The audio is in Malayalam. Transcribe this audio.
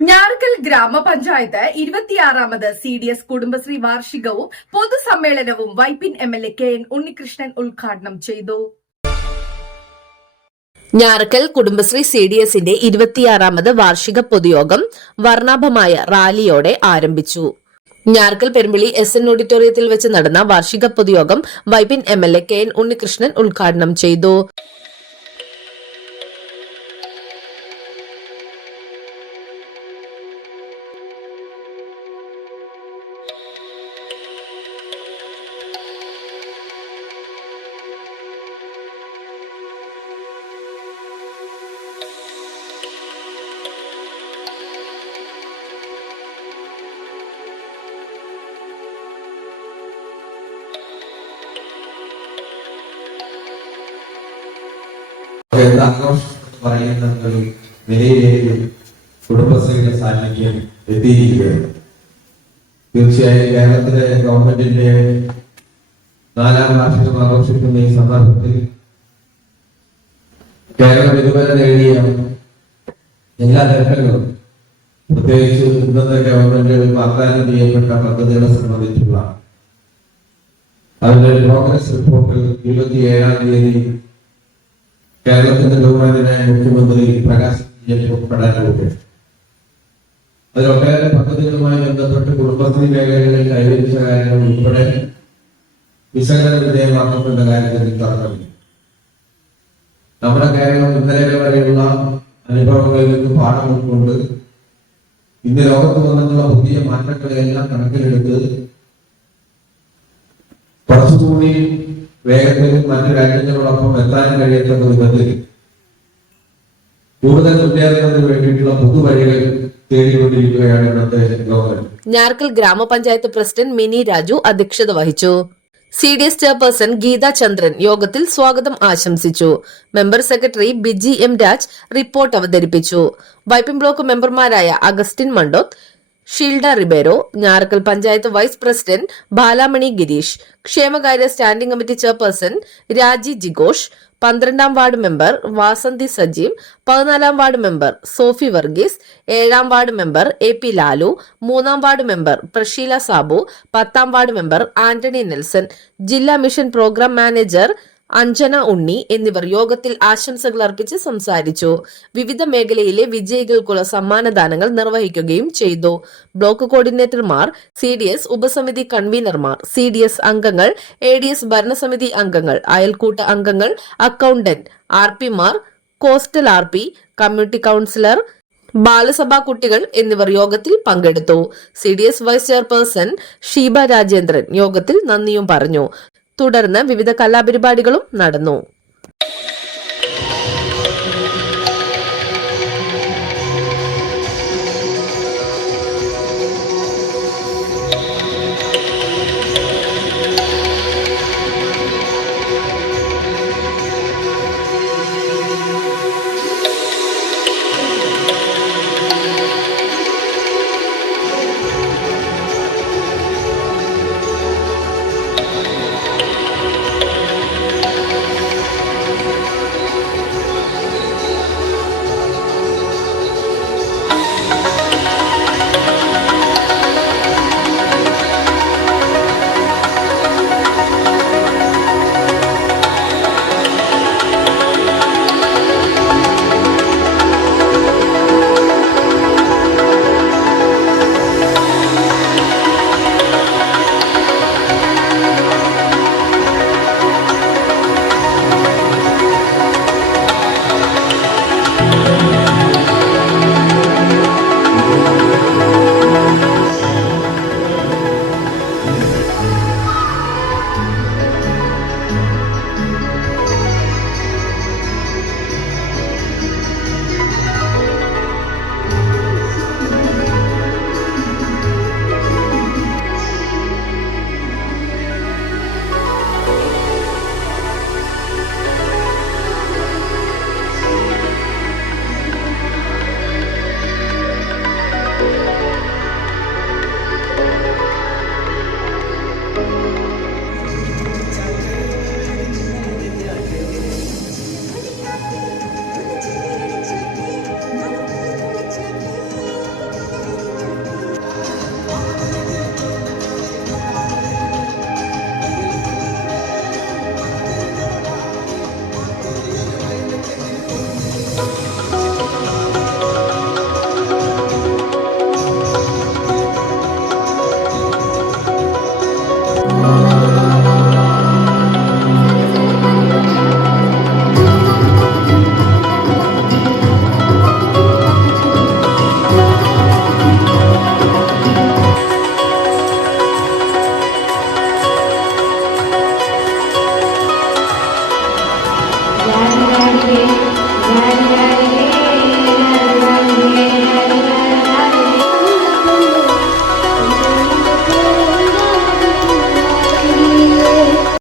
ഞാറക്കൽ ഗ്രാമപഞ്ചായത്ത് 26ാമത് CDS Kudumbashree വാർഷികവും പൊതുസമ്മേളനവും Vypin MLA KN Unnikrishnan ഉദ്ഘാടനം ചെയ്തു. ഞാറക്കൽ കുടുംബശ്രീ CDSന്റെ 26ാമത് വാർഷിക പൊതുയോഗം വർണ്ണാഭമായ റാലിയോടെ ആരംഭിച്ചു. ഞാറക്കൽ പെരുമ്പിളി SN ഓഡിറ്റോറിയത്തിൽ വെച്ച് നടന്ന വാർഷിക പൊതുയോഗം വൈപ്പിൻ MLA KN ഉണ്ണികൃഷ്ണൻ ഉദ്ഘാടനം ചെയ്തു. പറയുന്ന ഒരു നിലയിലേക്ക് കുടുംബശ്രീയുടെ സാന്നിധ്യം എത്തിയിരിക്കുകയാണ്. തീർച്ചയായും കേരളത്തിലെ ഗവൺമെന്റിന്റെ 4ാം വാർഷികം ആഘോഷിക്കുന്ന ഈ സന്ദർഭത്തിൽ കേരളം ഇതുവരെ നേടിയ എല്ലാ നേട്ടങ്ങളും, പ്രത്യേകിച്ച് ഇന്നത്തെ ഗവൺമെന്റ് വാഗ്ദാനം ചെയ്യപ്പെട്ട പദ്ധതികളെ സംബന്ധിച്ചുള്ള അതിന്റെ പ്രോഗ്രസ് റിപ്പോർട്ട് 27ാം തീയതി കേരളത്തിന്റെ ബഹുമാന്യനായ മുഖ്യമന്ത്രി പ്രകാശിക്കപ്പെടാനുണ്ട്. അതിലൊട്ടേറെ പദ്ധതികളുമായി ബന്ധപ്പെട്ട് കുടുംബശ്രീ മേഖലകളിൽ കൈവരിച്ച കാര്യങ്ങൾ ഉൾപ്പെടെ വിശകലന വിധേയമാക്കപ്പെട്ട കാര്യത്തിൽ തർക്കമില്ല. നമ്മുടെ കേരളം ഇന്നലെ വരെയുള്ള അനുഭവങ്ങളിൽ നിന്ന് പാഠം ഉൾക്കൊണ്ട് ഇന്ന് ലോകത്ത് വന്നിട്ടുള്ള പുതിയ മാറ്റങ്ങളെല്ലാം കണക്കിലെടുത്ത് കുറച്ചുകൂടി വേഗത്തിൽ മറ്റു രാജ്യങ്ങളോടൊപ്പം എത്താൻ കഴിയാത്ത വിധത്തിൽ കൂടുതൽ മുന്നേറുന്നതിന് വേണ്ടിയിട്ടുള്ള പുതുവഴികൾ തേടിക്കൊണ്ടിരിക്കുകയാണ് ഇന്നത്തെ ഗവൺമെന്റ്. ഞാറക്കൽ ഗ്രാമപഞ്ചായത്ത് പ്രസിഡന്റ് മിനി രാജു അധ്യക്ഷത വഹിച്ചു. CDS ചെയർപേഴ്സൺ ഗീത ചന്ദ്രൻ യോഗത്തിൽ സ്വാഗതം ആശംസിച്ചു. Member secretary Biji M Raj report അവതരിപ്പിച്ചു. വൈപ്പിൻ ബ്ലോക്ക് മെമ്പർമാരായ അഗസ്റ്റിൻ മണ്ടോത്ത്, ഷീൽഡ റിബേരോ, ഞാറക്കൽ പഞ്ചായത്ത് വൈസ് പ്രസിഡന്റ് ബാലാമണി ഗിരീഷ്, ക്ഷേമകാര്യ standing committee chairperson Raji Jigosh, 12ാം വാർഡ് മെമ്പർ വാസന്തി സജീവ്, 14ാം വാർഡ് മെമ്പർ സോഫി വർഗീസ്, 7ാം വാർഡ് മെമ്പർ AP ലാലു, 3ാം വാർഡ് മെമ്പർ പ്രഷീല സാബു, 10ാം വാർഡ് മെമ്പർ ആന്റണി നെൽസൺ, ജില്ലാ mission programme manager Anjana Unni എന്നിവർ യോഗത്തിൽ ആശംസകൾ അർപ്പിച്ച് സംസാരിച്ചു. വിവിധ മേഖലയിലെ വിജയികൾക്കുള്ള സമ്മാനദാനങ്ങൾ നിർവഹിക്കുകയും ചെയ്തു. ബ്ലോക്ക് കോർഡിനേറ്റർമാർ, CDS ഉപസമിതി കൺവീനർമാർ, CDS അംഗങ്ങൾ, ADS ഭരണസമിതി അംഗങ്ങൾ, അയൽക്കൂട്ട അംഗങ്ങൾ, അക്കൗണ്ടന്റ്, RPമാർ, കോസ്റ്റൽ RP, കമ്മ്യൂണിറ്റി കൌൺസിലർ, ബാലസഭാ കുട്ടികൾ എന്നിവർ യോഗത്തിൽ പങ്കെടുത്തു. CDS vice chairperson Sheeba Rajendran യോഗത്തിൽ നന്ദിയും പറഞ്ഞു. തുടർന്ന് വിവിധ കലാപരിപാടികളും നടന്നു.